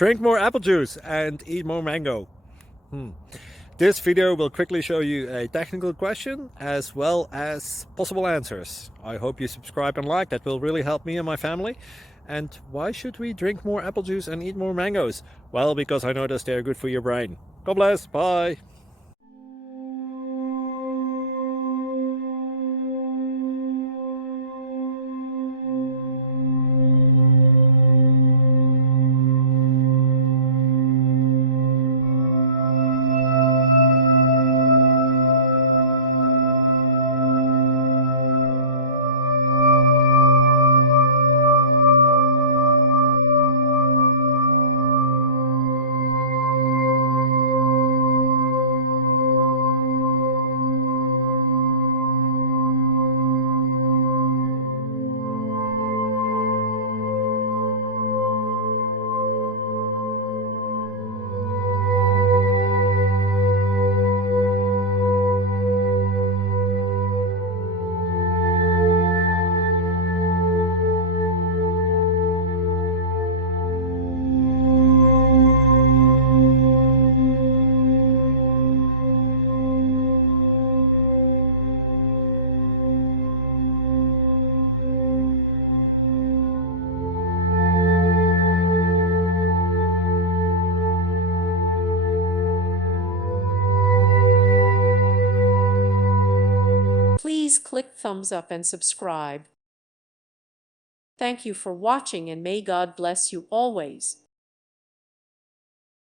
Drink more apple juice and eat more mango. This video will quickly show you a technical question as well as possible answers. I hope you subscribe and like, that will really help me and my family. And why should we drink more apple juice and eat more mangoes? Well, because I noticed they're good for your brain. God bless, bye! Please click thumbs up and subscribe. Thank you for watching, and may God bless you always.